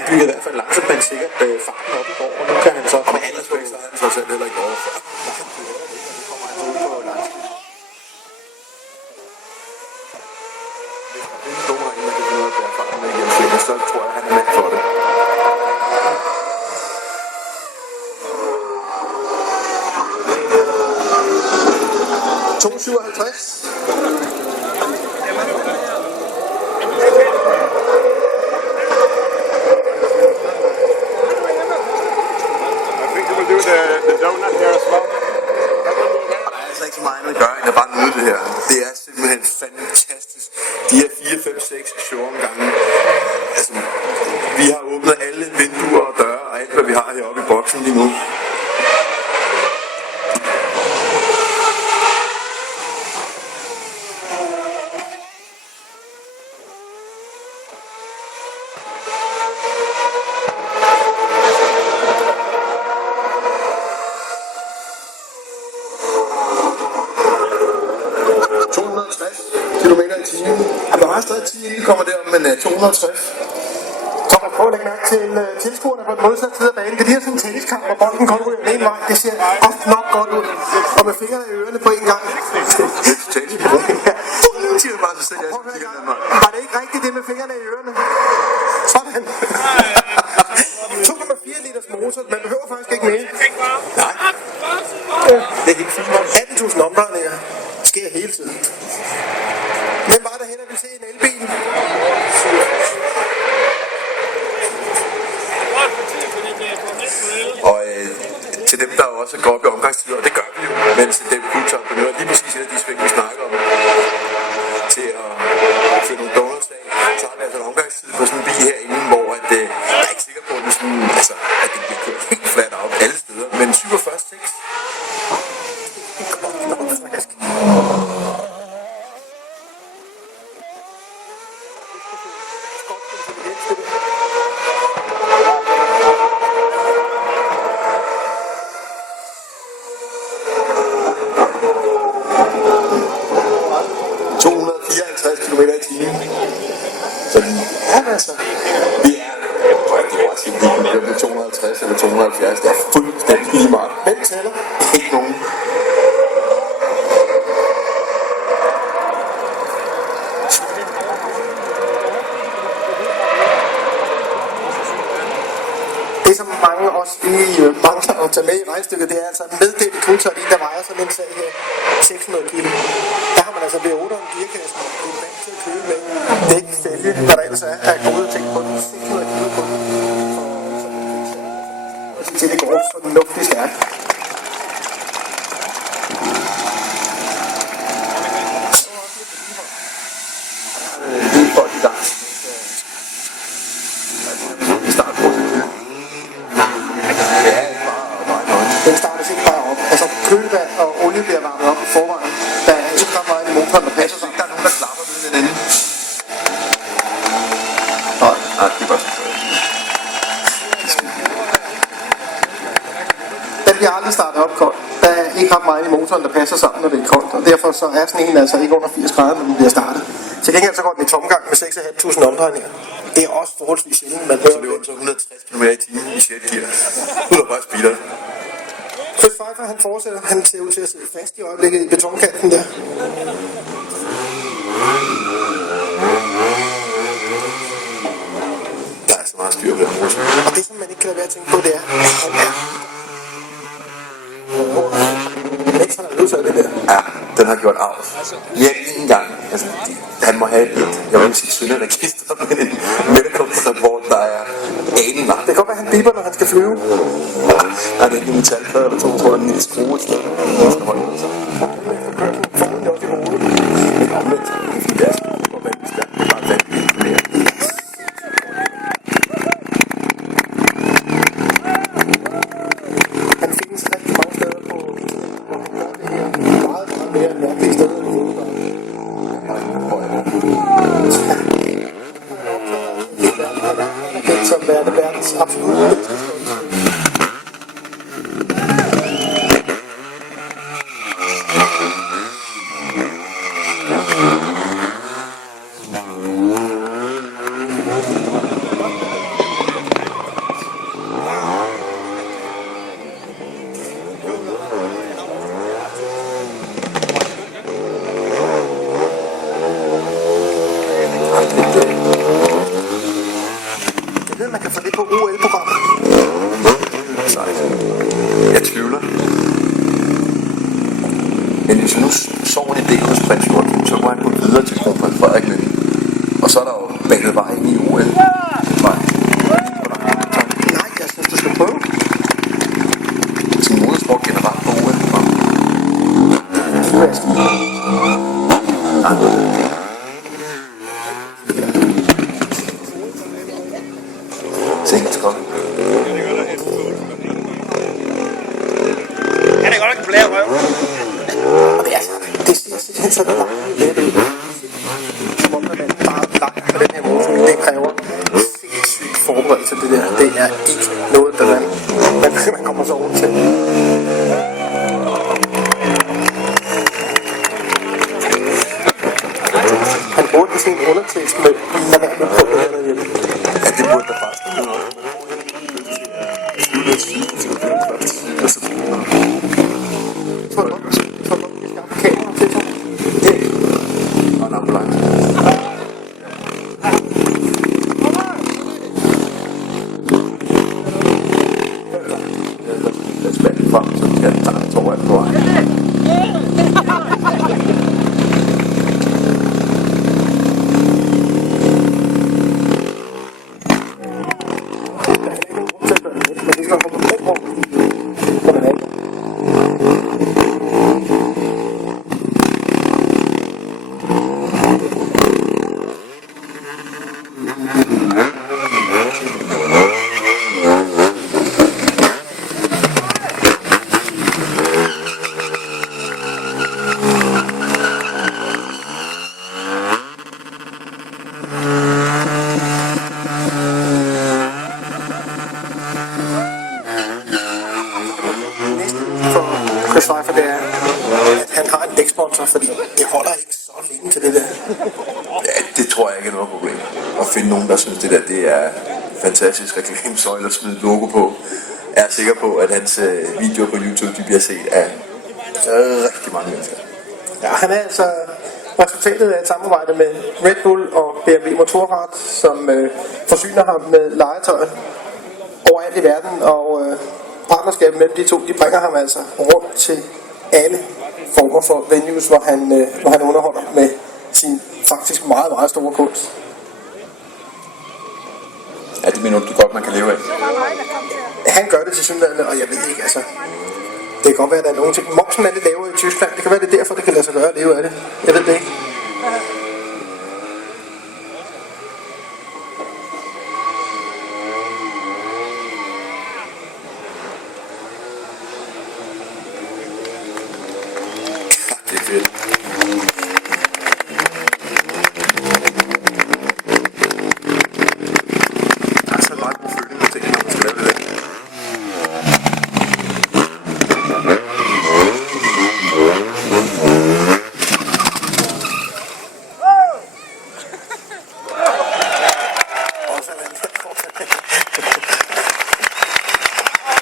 Han byggede i hvert fald langsomt, men sikkert farten op i går, og nu kan han så komme Med respekt, så har han så selv heller ikke over før. Nu kommer han ud på langt. Hvis der findes nogen herinde, der kan finde ud af at bære farten med igennem svinget, så tror jeg, han er mand for det. Ikke så meget andet at gøre, end at bare nyde det her. Det er simpelthen fantastisk. De her 4, 5, 6 showomgange. Altså, vi har åbnet alle vinduer og døre og alt, hvad vi har heroppe i boksen lige nu. Kommer der om en 260. Thomas, prøv at lægge mærke til tilskuerne på den modsatte side af banen. Det er sådan en tenniskamp, hvor bolden kun ryger den ene vej. Det ser ofte nok godt ud. Og med fingrene i ørerne på en gang. Tennis. Siger bare sig selv, var det ikke rigtigt det med fingrene i ørerne? Sådan. 2,4 liters motor. Man behøver faktisk ikke mere. Nej. Det er helt fint. 18.000 omdrejninger. Sker hele tiden. Hvem var der hen, at vi se en elbil? Og til dem, der også går op i omgangstider, og det gør vi jo, mens dem kultur benytter lige præcis et af de sving, vi snakker om, til at føre nogle donuts af, så har vi altså en omgangstid på sådan en bil herinde, hvor at, jeg er ikke sikker på, at, sådan, altså, at det bliver kørt helt flat out alle steder, men 47,6. Eller 270, det er fuldstændig lige meget. Hvem tæller? Ikke nogen. Det som mange også lige mangler at tage med i regnstykket, det er altså meddelt i kultur, der vejer sådan en sag her 600 kilo. Der har man altså V8'eren gearkassen. Det er vant til at købe med dæk, fælge, hvad der ellers er af gode ting på den. 600 kilo på den. Så det går fornuftigt stærkt. Lige folk i gang. Den startes ikke bare op. Altså kølvand og olie bliver varmet op i forvejen. Der er ikke ret meget i motoren, der passer sig. Der er nogen, der klapper ved den ende. Nej, det er godt. Den bliver aldrig startet op koldt. Der er ikke ret meget i motoren, der passer sammen, når det er koldt. Og derfor så er sådan en altså ikke under 80 grader, når den bliver startet. Til gengæld så går den i tomgang med 6.500 omdrejninger. Det er også forholdsvis sjældent, man hører. Så løber den så 160 km i timen i 6 gear. Ud af bare speeder. Chris Pfeiffer, han fortsætter. Han ser ud til at sidde fast i øjeblikket i betonkanten der. Der er så meget styr på den motor. Og det, som man ikke kan lade være at tænke på, det er, at han er... Mens han er nødt til det der. Ja, den har gjort arv. Ja, en gang. Altså, han må have et, jeg vil ikke sige synderegister, men en medical report, der er anen lang. Det kan godt være, at han biber, når han skal flyve. Nej, det er ikke en metalplade eller to, tror jeg, en lille skrue et sted. Der skal holde sig. Formentlig også i hovedet. Men omvendt, det er sådan, hvor man skal bare vanvittigt mere. Han findes rigtig mange steder på internettet, hvor han gør det her meget, meget mere mærkelige steder end fodbold. Han er kendt som værende verdens absolut bedste. ved, at man kan få det på OL-programmet. Sejt. Jeg tvivler. Men hvis vi nu sover en del hos prins Joachim, så må han gå videre til kronprins Frederik Lykke. Og så er der jo banet vej ind i OL. Nej, jeg synes, du skal prøve. Sin modersprog generelt på OL. Tænk, skål. Han er godt nok en blære røv. Og det ser simpelthen så langt let ud. Som om man bare langt på den her måde, fordi det kræver sindssygt forberedelse det der. Det er ikke noget, der man kommer så over til. Han burde sin undertekst med lad være med på det her derhjemme. Ja, det burde der faktisk være noget. Slutter at sige, at det er først. Og så tror du nok, vi skal have kamera til to? og en ambulance. Jeg spænder frem, så kan jeg tage tårer på vej. For det er, at han har en dæksponsor, fordi det holder ikke så længe til det der. Ja, det tror jeg ikke er noget problem. At finde nogen, der synes, det der det er fantastisk reklamesøjle at smide logo på. Jeg er sikker på, at hans videoer på YouTube, de bliver set af rigtig mange mennesker. Ja, han er altså resultatet af et samarbejde med Red Bull og BMW Motorrad, som forsyner ham med legetøj overalt i verden, og partnerskabet mellem de to, de bringer ham altså rundt til alle former for venues, hvor han underholder med sin faktisk meget, meget store kunst. Ja, det mener du godt, man kan leve af. Han gør det til synligheden, og jeg ved ikke, altså. Det kan godt være, at der er nogen ting. Momsen er lidt lavere i Tyskland. Det kan være, det er derfor, det kan lade sig gøre at leve af det. Jeg ved det ikke. Det er fedt. Der er så meget god følelse på tingene, når man skal lave det der.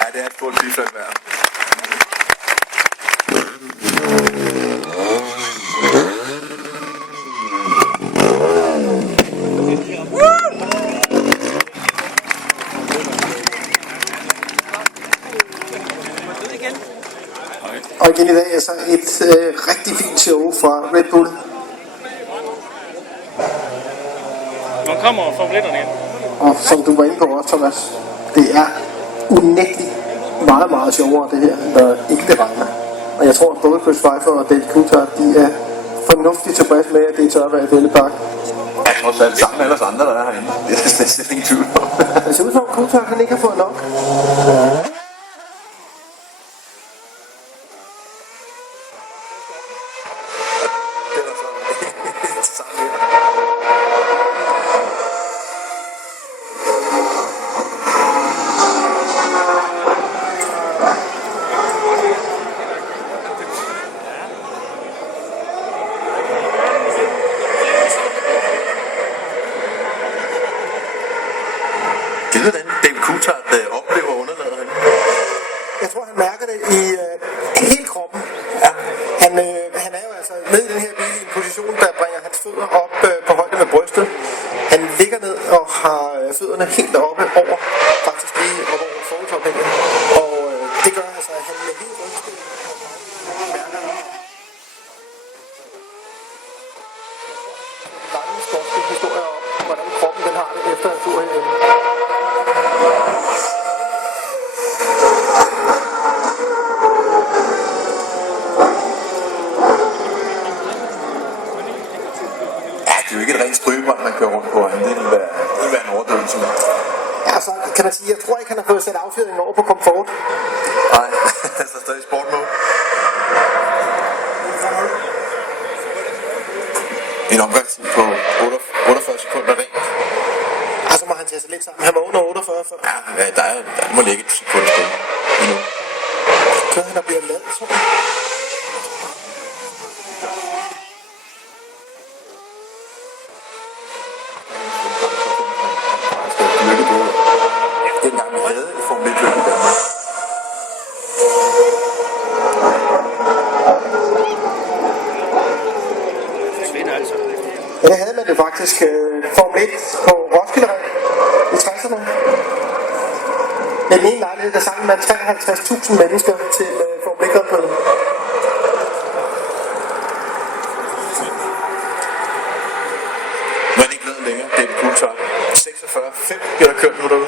Ja, det er et stort bifald værd. Og igen i dag er så et rigtig fint show fra Red Bull. Nu kommer favoritterne igen. Og som du var inde på også, Thomas, det er unægteligt meget, meget sjovere det her, når ikke det regner. Og jeg tror, at både Chris Pfeiffer og Dale Coulthard, de er fornuftigt tilfreds med, at det er tørvejr i Fællepark. Ja, trods alt sammen med alle os andre, der er herinde. Det er slet ingen tvivl om. Det ser ud som, at Coulthard han ikke har fået nok. Det er hvordan David Coulthard oplever underlaget han. Jeg tror, han mærker det i hele kroppen. Ja. Han er jo altså nede i den her bil i en position, der bringer hans fødder op på højde med brystet. Han ligger ned og har fødderne helt oppe over, faktisk lige oppe over fortophænget. Og det gør altså, at han med hele rygstenen mærker lange skotske historier om, hvordan kroppen den har det efter en tur herhjemme. Det er jo ikke et rent strygebånd, man kører rundt på. Det vil være en overdrivelse. Ja, så kan man sige, jeg tror ikke, han har fået sat affjedringen over på komfort. Nej, der står stadig sportmode. En omgangstid på 48 sekunder rent. Altså må han tage sig lidt sammen. Han var under 48 før. Ja, der må ligge et sekund endnu. Kører han og bliver lavet sådan. Dengang vi havde i Formel 1 i Danmark. Ja, det havde man jo faktisk Formel 1 på Roskilde i 60'erne. Med den ene lejlighed, der sang man 53.000 mennesker til Formel 1 Grand Prix. Nu er det ikke lavet længere. Det er et Coulthard. 46,5 bliver der kørt nu derude.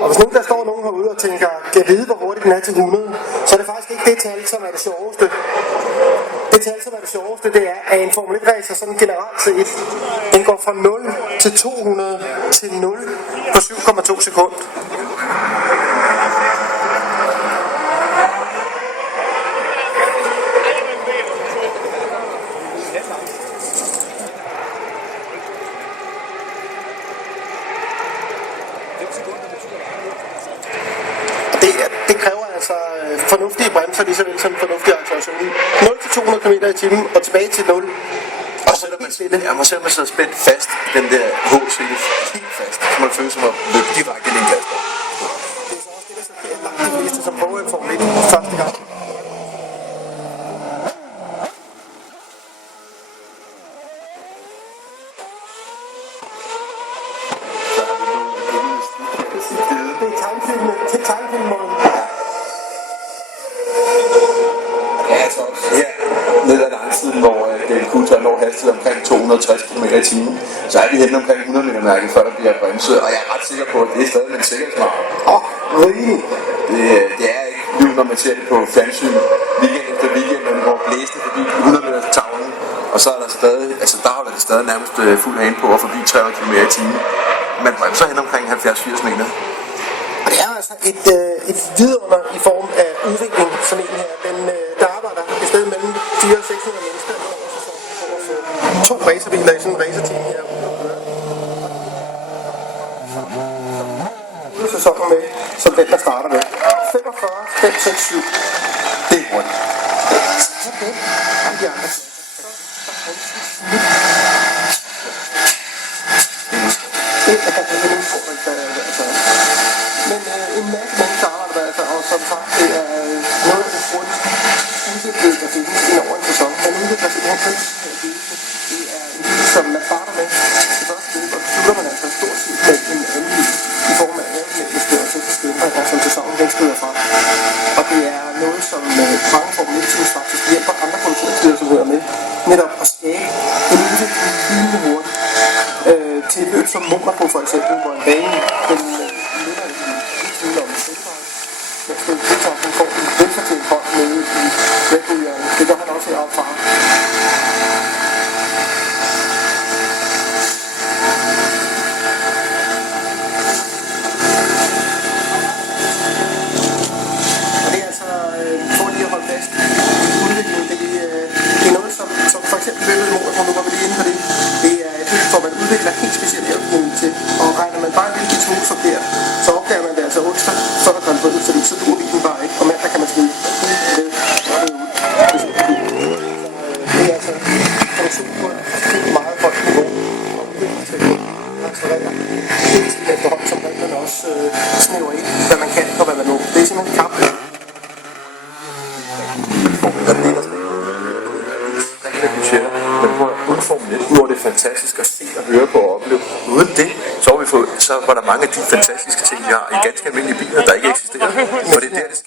Og hvis nu der står nogen herude og tænker, kan jeg vide, hvor hurtigt den er til 100, så er det faktisk ikke det tal, som er det sjoveste. Det tal, som er det sjoveste, det er, at en Formel 1-racer sådan generelt set, den går fra 0 til 200 til 0 på 7,2 sekunder. Det kræver altså fornuftige bremser, lige så vel som fornuftig acceleration. 0 til 200 km i timen og tilbage til 0. Og selvom man sidder spændt fast i den der H-sele, helt fast, så man føle som at løbe direkte ind i en glas. Det er så også det, der sker langt de fleste, som prøver en Formel 1 første gang. Det er tegnfilmmåden. Ja, så her ned ad langsiden, hvor Dale Coulthard når hastighed omkring 260 km i timen, så er vi henne omkring 100 meter mærket, før der bliver bremset, og jeg er ret sikker på, at det er stadig med en sikkerhedsmark. Really? Det er ikke nu, når man ser det på fjernsyn weekend efter weekend, når vi går blæste forbi 100 meter til tavlen, og så er der stadig, altså der holder det stadig nærmest fuld hane på og forbi 300 km i timen. Man bremser hen omkring 70-80 meter. Og det er altså et vidunder i form af udvikling, sådan en her. Der arbejder et sted mellem 400 og 600 mennesker i over sæsonen for at få 2 racerbiler i sådan en racerteam her. Sæsonen med, som den der starter med. 45, 5, 6, 7. Det er hurtigt. Så det er de andre. Det er en udfordring, der altså. Men en masse mennesker arbejder der altså, og som sagt, det er noget af det hurtigste udviklet, der findes ind over en sæson. Man udvikler sig den her det er en bil, som man starter med det første løb, og så slutter man altså stort set med en anden bil i form af aerodynamiske og tekniske ændringer, som sæsonen den skrider fra. Og det er noget, som mange Formel 1-teams faktisk hjælper andre produktionsvirksomheder med, netop at skabe en udvikling lynende hurtigt. Til et løb som Monaco for eksempel, hvor en bane den løber i tvivl om selvfejl. Jeg skal ikke at han får en velfortjent hånd nede i Red Bull-hjørnet. Det gør han også heroppe fra. Og det er altså, for lige at holde fast i udviklingen, det er noget som for eksempel løbet i Monaco, nu var vi lige inde på det. Det er et løb, hvor man udvikler helt specielt aerodynamik til, og regner man bare en lille smule forkert, så opdager man det altså onsdag, før der kommer ud, fordi så duer bilen bare ikke, og mandag kan man skrive med, og det er ud. konkurrere helt til efterhånden, som reglerne også snæver ind, hvad man kan og hvad man må. Det er simpelthen kamp. Uden Formel 1, udover det fantastiske at se og høre på og opleve. Uden det, så var der mange af de fantastiske ting, vi har i ganske almindelige biler, der ikke eksisterer. For det er der, det sker.